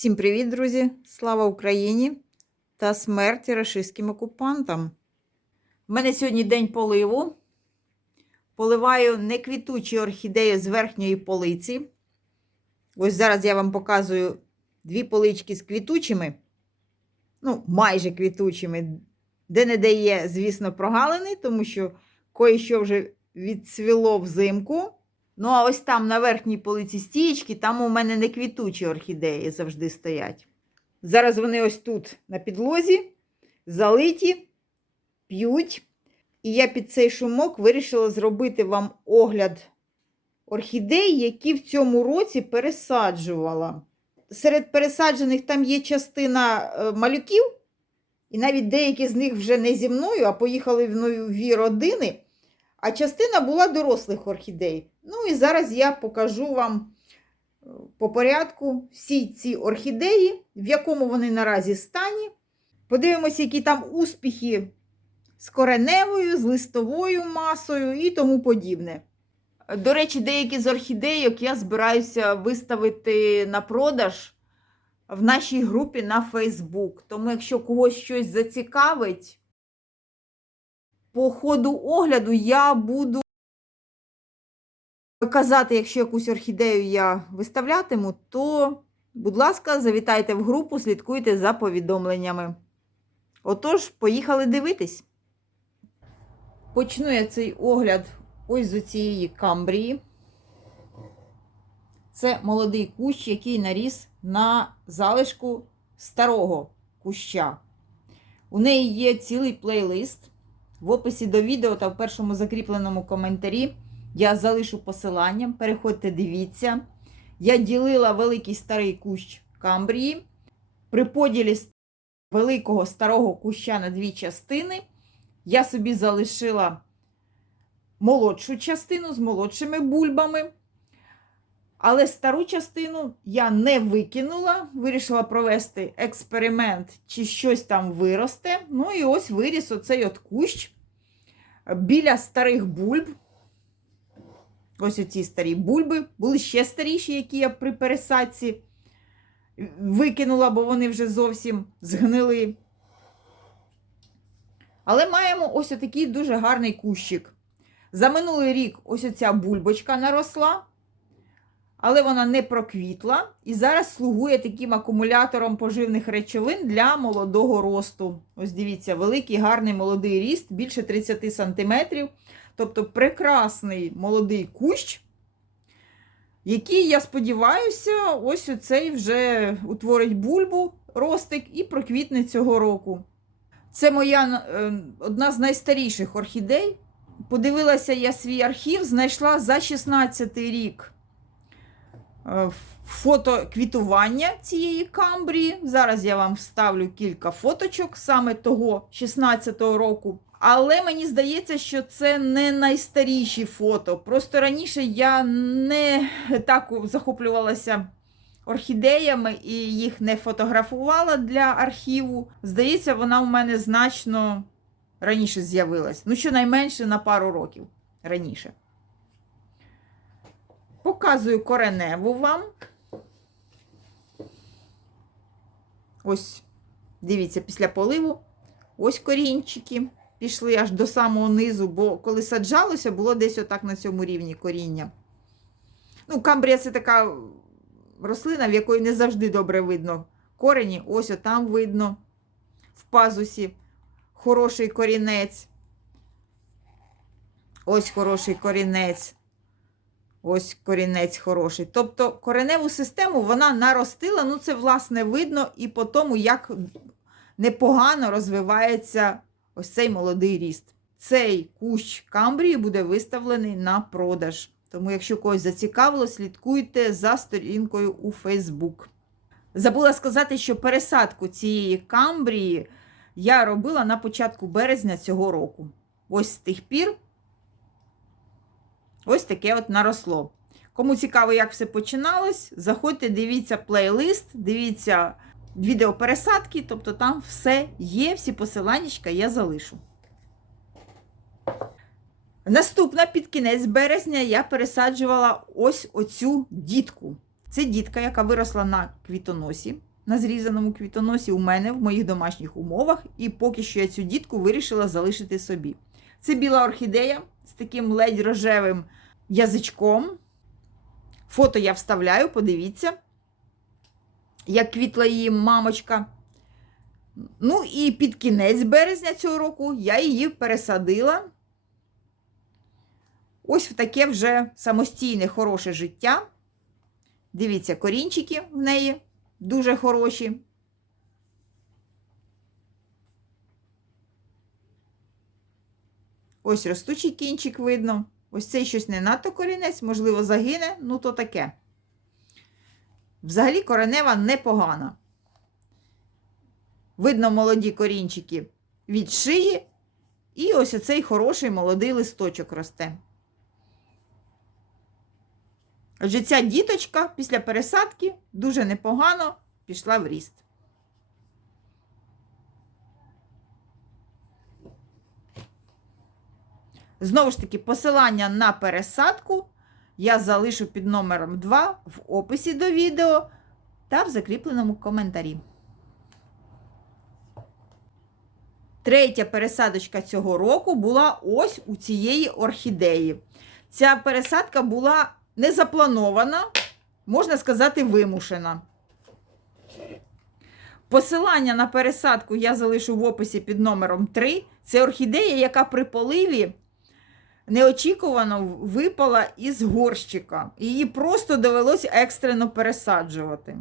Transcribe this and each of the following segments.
Всім привіт, друзі! Слава Україні та смерті рашистським окупантам. У мене сьогодні день поливу. Поливаю неквітучі орхідеї з верхньої полиці. Ось зараз я вам показую дві полички з квітучими, ну, майже квітучими, де не де є, звісно, прогалини, тому що кое-що вже відцвіло взимку. Ну, а ось там на верхній полиці стієчки, там у мене не квітучі орхідеї завжди стоять. Зараз вони ось тут на підлозі, залиті, п'ють. І я під цей шумок вирішила зробити вам огляд орхідей, які в цьому році пересаджувала. Серед пересаджених там є частина е, малюків, і навіть деякі з них вже не зі мною, а поїхали в нові родини. А частина була дорослих орхідей. Ну і зараз я покажу вам е, по порядку всі ці орхідеї, в якому вони наразі стані. Подивимося, які там успіхи з кореневою, з листовою масою і тому подібне. До речі, деякі з орхідейок я збираюся виставити на продаж в нашій групі на Facebook. Тому, якщо когось щось зацікавить, по ходу огляду я буду казати, якщо якусь орхідею я виставлятиму, то, будь ласка, завітайте в групу, слідкуйте за повідомленнями. Отож, поїхали дивитись. Почну я цей огляд ось з цієї камбрії. Це молодий кущ, який наріс на залишку старого куща. У неї є цілий плейлист. В описі до відео та в першому закріпленому коментарі я залишу посилання. Переходьте, дивіться. Я ділила великий старий кущ камбрії. При поділі великого старого куща на дві частини я собі залишила молодшу частину з молодшими бульбами. Але стару частину я не викинула, вирішила провести експеримент, чи щось там виросте. Ну і ось виріс оцей от кущ біля старих бульб. Ось оці старі бульби. Були ще старіші, які я при пересадці викинула, бо вони вже зовсім згнили. Але маємо ось такий дуже гарний кущик. За минулий рік ось оця бульбочка наросла але вона не проквітла і зараз слугує таким акумулятором поживних речовин для молодого росту. Ось дивіться, великий гарний молодий ріст, більше 30 см. Тобто прекрасний молодий кущ, який, я сподіваюся, ось оцей вже утворить бульбу, ростик і проквітне цього року. Це моя е, одна з найстаріших орхідей. Подивилася я свій архів, знайшла за 16 рік. Е, фото квітування цієї камбрії. Зараз я вам вставлю кілька фоточок саме того 16-го року. Але мені здається, що це не найстаріші фото. Просто раніше я не так захоплювалася орхідеями і їх не фотографувала для архіву. Здається, вона у мене значно раніше з'явилась. Ну, щонайменше на пару років раніше. Показую кореневу вам. Ось, дивіться, після поливу. Ось корінчики пішли аж до самого низу, бо коли саджалося, було десь отак на цьому рівні коріння. Ну, камбрія це така рослина, в якої не завжди добре видно корені. Ось отам видно в пазусі хороший корінець. Ось хороший корінець. Ось корінець хороший. Тобто кореневу систему вона наростила, ну це, власне, видно і по тому, як непогано розвивається ось цей молодий ріст. Цей кущ камбрії буде виставлений на продаж. Тому, якщо когось зацікавило, слідкуйте за сторінкою у Facebook. Забула сказати, що пересадку цієї камбрії я робила на початку березня цього року. Ось з тих пір. Ось таке от наросло. Кому цікаво, як все починалось, заходьте, дивіться плейлист, дивіться відео пересадки, тобто там все є, всі посиланнячка я залишу. Наступна під кінець березня я пересаджувала ось оцю дітку. Це дітка, яка виросла на квітоносі, на зрізаному квітоносі у мене в моїх домашніх умовах, і поки що я цю дітку вирішила залишити собі. Це біла орхідея з таким ледь рожевим язичком. Фото я вставляю, подивіться, як квітла її мамочка. Ну і під кінець березня цього року я її пересадила. Ось в таке вже самостійне хороше життя. Дивіться, корінчики в неї дуже хороші. Ось ростучий кінчик видно. Ось цей щось не надто корінець, можливо, загине, ну то таке. Взагалі коренева непогана. Видно молоді корінчики від шиї, і ось оцей хороший молодий листочок росте. Отже, ця діточка після пересадки дуже непогано пішла в ріст. Знову ж таки, посилання на пересадку я залишу під номером 2 в описі до відео та в закріпленому коментарі. Третя пересадочка цього року була ось у цієї орхідеї. Ця пересадка була не запланована, можна сказати, вимушена. Посилання на пересадку я залишу в описі під номером 3. Це орхідея, яка при поливі неочікувано випала із горщика. Її просто довелося екстрено пересаджувати.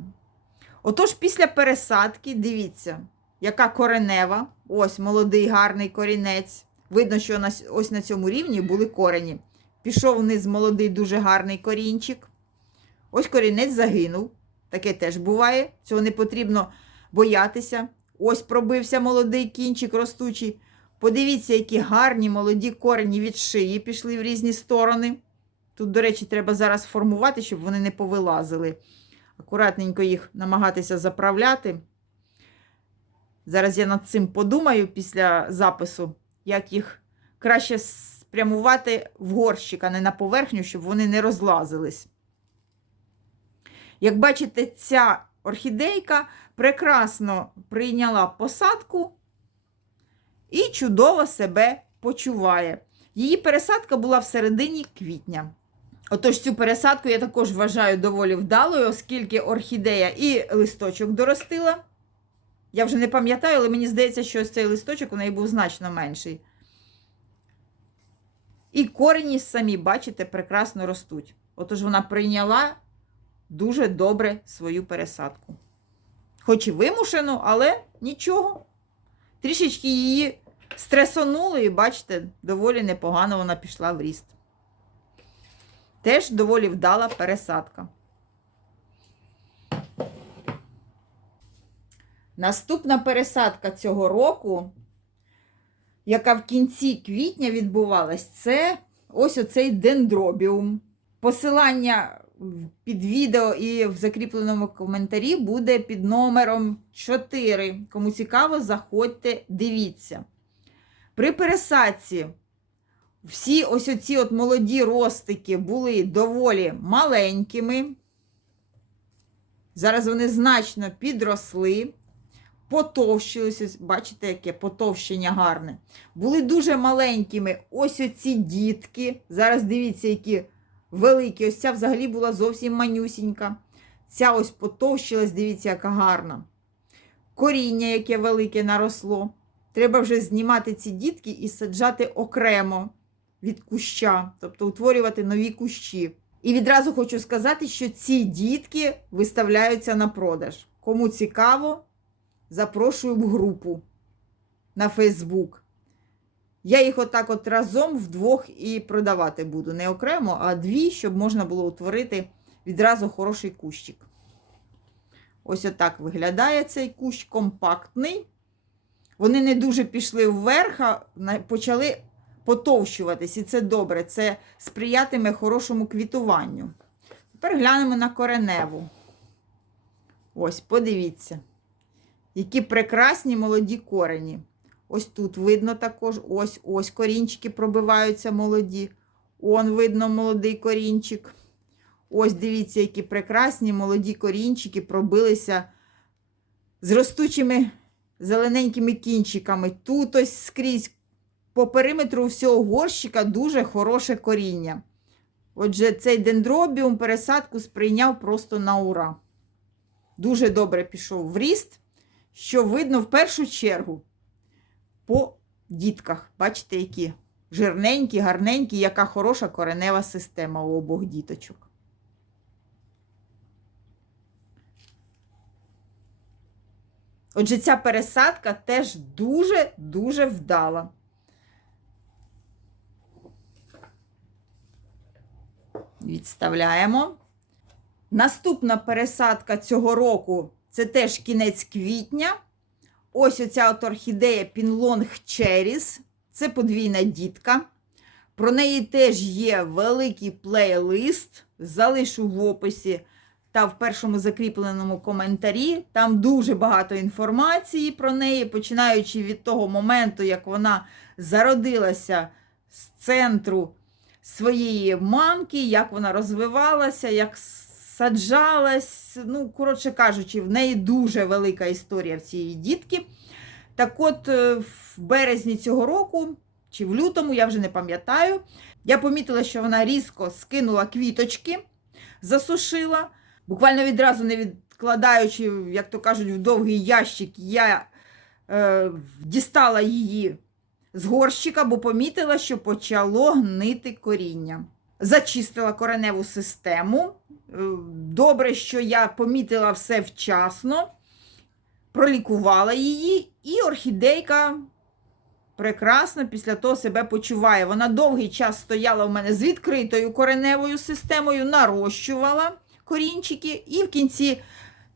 Отож, після пересадки, дивіться, яка коренева, ось молодий гарний корінець. Видно, що ось на цьому рівні були корені. Пішов вниз молодий, дуже гарний корінчик. Ось корінець загинув. Таке теж буває. Цього не потрібно боятися. Ось пробився молодий кінчик ростучий. Подивіться, які гарні молоді корені від шиї пішли в різні сторони. Тут, до речі, треба зараз формувати, щоб вони не повилазили. Акуратненько їх намагатися заправляти. Зараз я над цим подумаю після запису, як їх краще спрямувати в горщик, а не на поверхню, щоб вони не розлазились. Як бачите, ця орхідейка прекрасно прийняла посадку і чудово себе почуває. Її пересадка була в середині квітня. Отож, цю пересадку я також вважаю доволі вдалою, оскільки орхідея і листочок доростила. Я вже не пам'ятаю, але мені здається, що ось цей листочок у неї був значно менший. І корені самі, бачите, прекрасно ростуть. Отож, вона прийняла дуже добре свою пересадку. Хоч і вимушену, але нічого. Трішечки її стресонули, і, бачите, доволі непогано вона пішла в ріст. Теж доволі вдала пересадка. Наступна пересадка цього року, яка в кінці квітня відбувалась, це ось оцей дендробіум. Посилання під відео і в закріпленому коментарі буде під номером 4. Кому цікаво, заходьте, дивіться. При пересадці всі ось оці от молоді ростики були доволі маленькими. Зараз вони значно підросли, потовщилися, бачите, яке потовщення гарне. Були дуже маленькими ось оці дітки. Зараз дивіться, які великі. Ось ця взагалі була зовсім манюсінька. Ця ось потовщилась, дивіться, яка гарна. Коріння, яке велике наросло. Треба вже знімати ці дітки і саджати окремо від куща, тобто утворювати нові кущі. І відразу хочу сказати, що ці дітки виставляються на продаж. Кому цікаво, запрошую в групу на Фейсбук. Я їх отак от разом вдвох і продавати буду. Не окремо, а дві, щоб можна було утворити відразу хороший кущик. Ось отак виглядає цей кущ компактний. Вони не дуже пішли вверх, а почали потовщуватись. І це добре, це сприятиме хорошому квітуванню. Тепер глянемо на кореневу. Ось, подивіться, які прекрасні молоді корені. Ось тут видно також, ось ось корінчики пробиваються молоді. Он видно молодий корінчик. Ось дивіться, які прекрасні молоді корінчики пробилися з ростучими зелененькими кінчиками. Тут ось скрізь по периметру всього горщика дуже хороше коріння. Отже, цей дендробіум пересадку сприйняв просто на ура. Дуже добре пішов в ріст, що видно в першу чергу по дітках. Бачите, які жирненькі, гарненькі, яка хороша коренева система у обох діточок. Отже, ця пересадка теж дуже-дуже вдала. Відставляємо. Наступна пересадка цього року це теж кінець квітня. Ось оця от орхідея Pinlong Cherries. Це подвійна дітка. Про неї теж є великий плейлист. Залишу в описі та в першому закріпленому коментарі. Там дуже багато інформації про неї, починаючи від того моменту, як вона зародилася з центру своєї мамки, як вона розвивалася, як саджалась. Ну, коротше кажучи, в неї дуже велика історія в цієї дітки. Так от, е, в березні цього року, чи в лютому, я вже не пам'ятаю, я помітила, що вона різко скинула квіточки, засушила. Буквально відразу не відкладаючи, як то кажуть, в довгий ящик, я е, дістала її з горщика, бо помітила, що почало гнити коріння. Зачистила кореневу систему. Е, Добре, що я помітила все вчасно, пролікувала її, і орхідейка прекрасно після того себе почуває. Вона довгий час стояла у мене з відкритою кореневою системою, нарощувала корінчики, і в кінці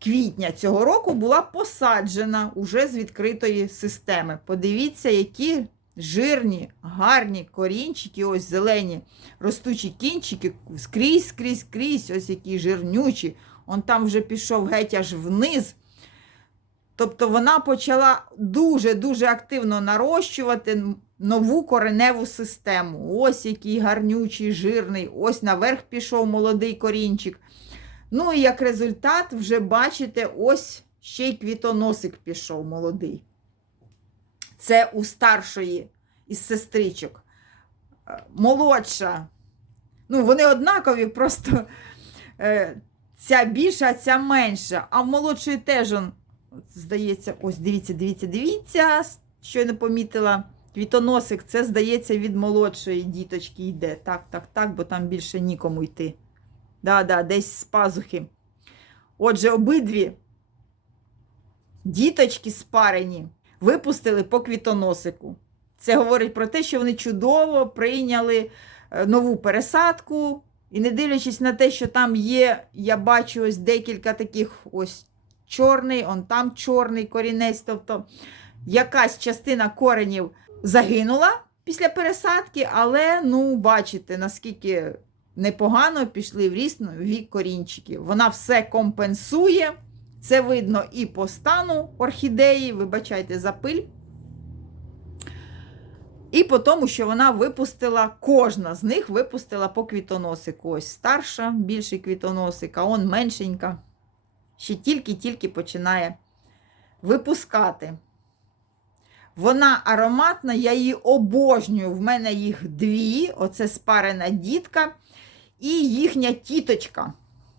квітня цього року була посаджена уже з відкритої системи. Подивіться, які жирні, гарні корінчики, ось зелені ростучі кінчики, скрізь, скрізь, скрізь, ось які жирнючі. Он там вже пішов геть аж вниз. Тобто вона почала дуже-дуже активно нарощувати нову кореневу систему. Ось який гарнючий, жирний, ось наверх пішов молодий корінчик. Ну і як результат, вже бачите, ось ще й квітоносик пішов молодий. Це у старшої із сестричок. Е, Молодша. Ну, вони однакові, просто е, ця більша, а ця менша. А в молодшої теж, он, здається, ось дивіться, дивіться, дивіться, що я не помітила. Квітоносик, це, здається, від молодшої діточки йде. Так, так, так, бо там більше нікому йти. Да, да, десь з пазухи. Отже, обидві діточки спарені випустили по квітоносику. Це говорить про те, що вони чудово прийняли е, нову пересадку. І не дивлячись на те, що там є, я бачу ось декілька таких ось чорний, он там чорний корінець. Тобто якась частина коренів загинула після пересадки, але ну, бачите, наскільки непогано пішли в ріст нові корінчики. Вона все компенсує. Це видно і по стану орхідеї, вибачайте за пиль. І по тому, що вона випустила, кожна з них випустила по квітоносику. Ось старша, більший квітоносик, а он меншенька. Ще тільки-тільки починає випускати. Вона ароматна, я її обожнюю. В мене їх дві: оце спарена дітка і їхня тіточка.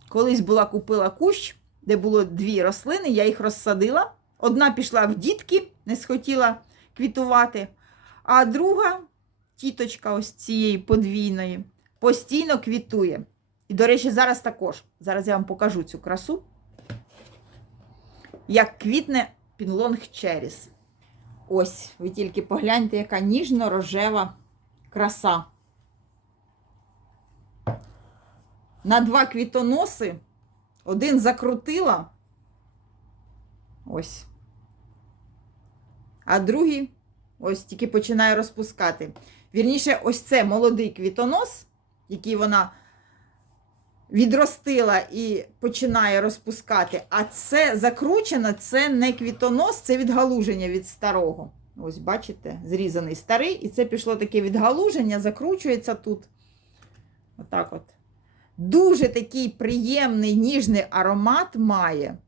Колись була купила кущ, де було дві рослини, я їх розсадила. Одна пішла в дітки, не схотіла квітувати. А друга тіточка ось цієї подвійної постійно квітує. І, до речі, зараз також. Зараз я вам покажу цю красу. Як квітне Pinlong Cherries. Ось, ви тільки погляньте, яка ніжно-рожева краса. На два квітоноси один закрутила. Ось. А другий ось тільки починає розпускати. Вірніше, ось це молодий квітонос, який вона відростила і починає розпускати. А це закручено, це не квітонос, це відгалуження від старого. Ось, бачите, зрізаний старий, і це пішло таке відгалуження, закручується тут. Отак от. Дуже такий приємний ніжний аромат має.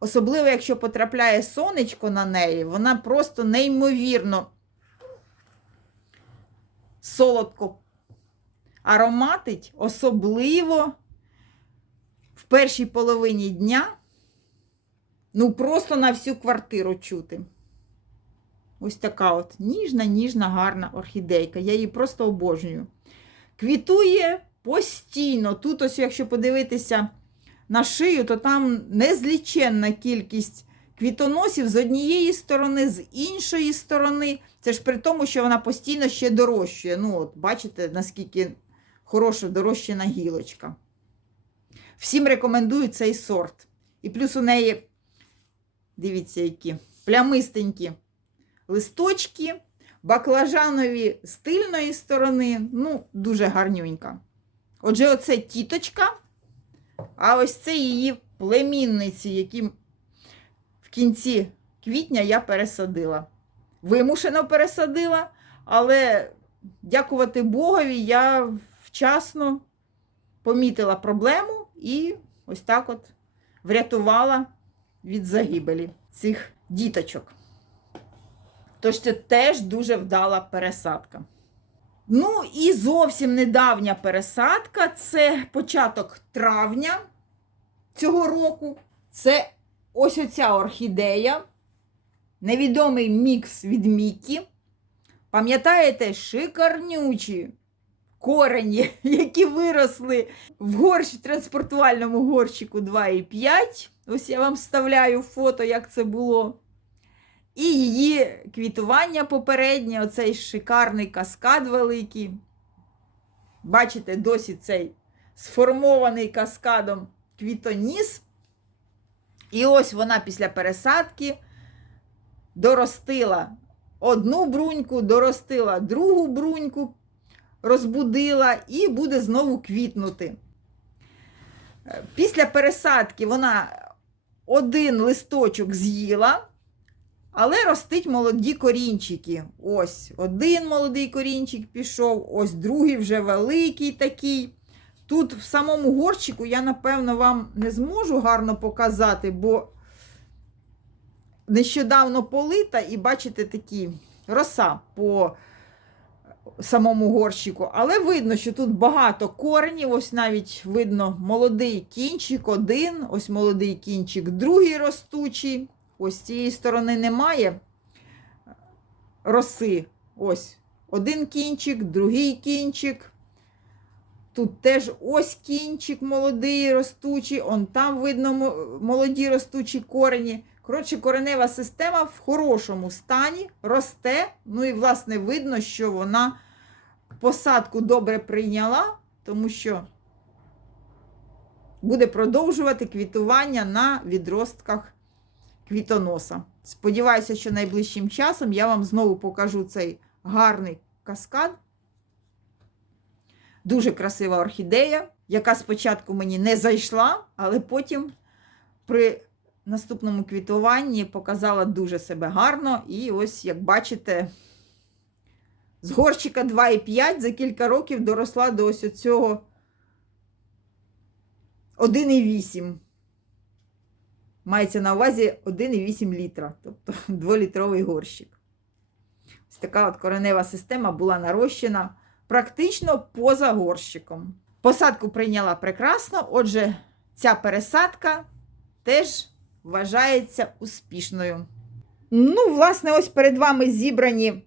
Особливо, якщо потрапляє сонечко на неї, вона просто неймовірно солодко ароматить, особливо в першій половині дня. Ну, просто на всю квартиру чути. Ось така от ніжна, ніжна, гарна орхідейка. Я її просто обожнюю. Квітує постійно. Тут, ось, якщо подивитися на шию, то там незліченна кількість квітоносів з однієї сторони, з іншої сторони. Це ж при тому, що вона постійно ще дорожчує. Ну, от, бачите, наскільки хороша дорощена гілочка. Всім рекомендую цей сорт. І плюс у неї, дивіться, які плямистенькі листочки, баклажанові з тильної сторони. Ну, дуже гарнюнька. Отже, оце тіточка, а ось це її племінниці, які в кінці квітня я пересадила. Вимушено пересадила, але дякувати Богові, я вчасно помітила проблему і ось так от врятувала від загибелі цих діточок. Тож це теж дуже вдала пересадка. Ну і зовсім недавня пересадка це початок травня цього року. Це ось оця орхідея. Невідомий мікс від Мікі. Пам'ятаєте, шикарнючі корені, які виросли в горщ, транспортувальному горщику 2,5. Ось я вам вставляю фото, як це було. І її квітування попереднє, оцей шикарний каскад великий. Бачите, досі цей сформований каскадом квітоніс. І ось вона після пересадки доростила одну бруньку, доростила другу бруньку, розбудила і буде знову квітнути. Після пересадки вона один листочок з'їла. Але ростить молоді корінчики. Ось один молодий корінчик пішов, ось другий вже великий такий. Тут в самому горщику я, напевно, вам не зможу гарно показати, бо нещодавно полита і бачите такі роса по самому горщику. Але видно, що тут багато коренів. Ось навіть видно молодий кінчик один, ось молодий кінчик, другий ростучий. Ось з цієї сторони немає роси. Ось один кінчик, другий кінчик. Тут теж ось кінчик молодий, ростучий, он там видно молоді ростучі корені. Коротше, коренева система в хорошому стані росте. Ну і, власне, видно, що вона посадку добре прийняла, тому що буде продовжувати квітування на відростках квітоноса. Сподіваюся, що найближчим часом я вам знову покажу цей гарний каскад. Дуже красива орхідея, яка спочатку мені не зайшла, але потім при наступному квітуванні показала дуже себе гарно. І ось, як бачите, з горщика 2,5 за кілька років доросла до ось цього 1,8. Мається на увазі 1,8 літра, тобто 2-літровий горщик. Ось така от коренева система була нарощена практично поза горщиком. Посадку прийняла прекрасно, отже, ця пересадка теж вважається успішною. Ну, власне, ось перед вами зібрані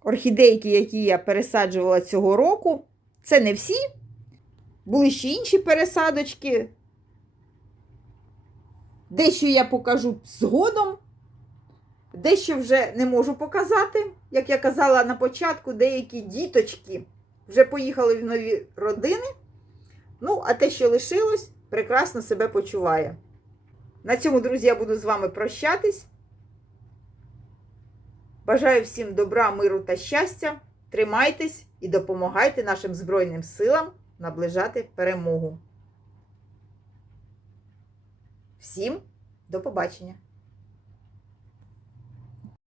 орхідейки, які я пересаджувала цього року. Це не всі. Були ще інші пересадочки. Дещо я покажу згодом, дещо вже не можу показати. Як я казала на початку, деякі діточки вже поїхали в нові родини. Ну, а те, що лишилось, прекрасно себе почуває. На цьому, друзі, я буду з вами прощатись. Бажаю всім добра, миру та щастя. Тримайтесь і допомагайте нашим Збройним силам наближати перемогу. Всім до побачення!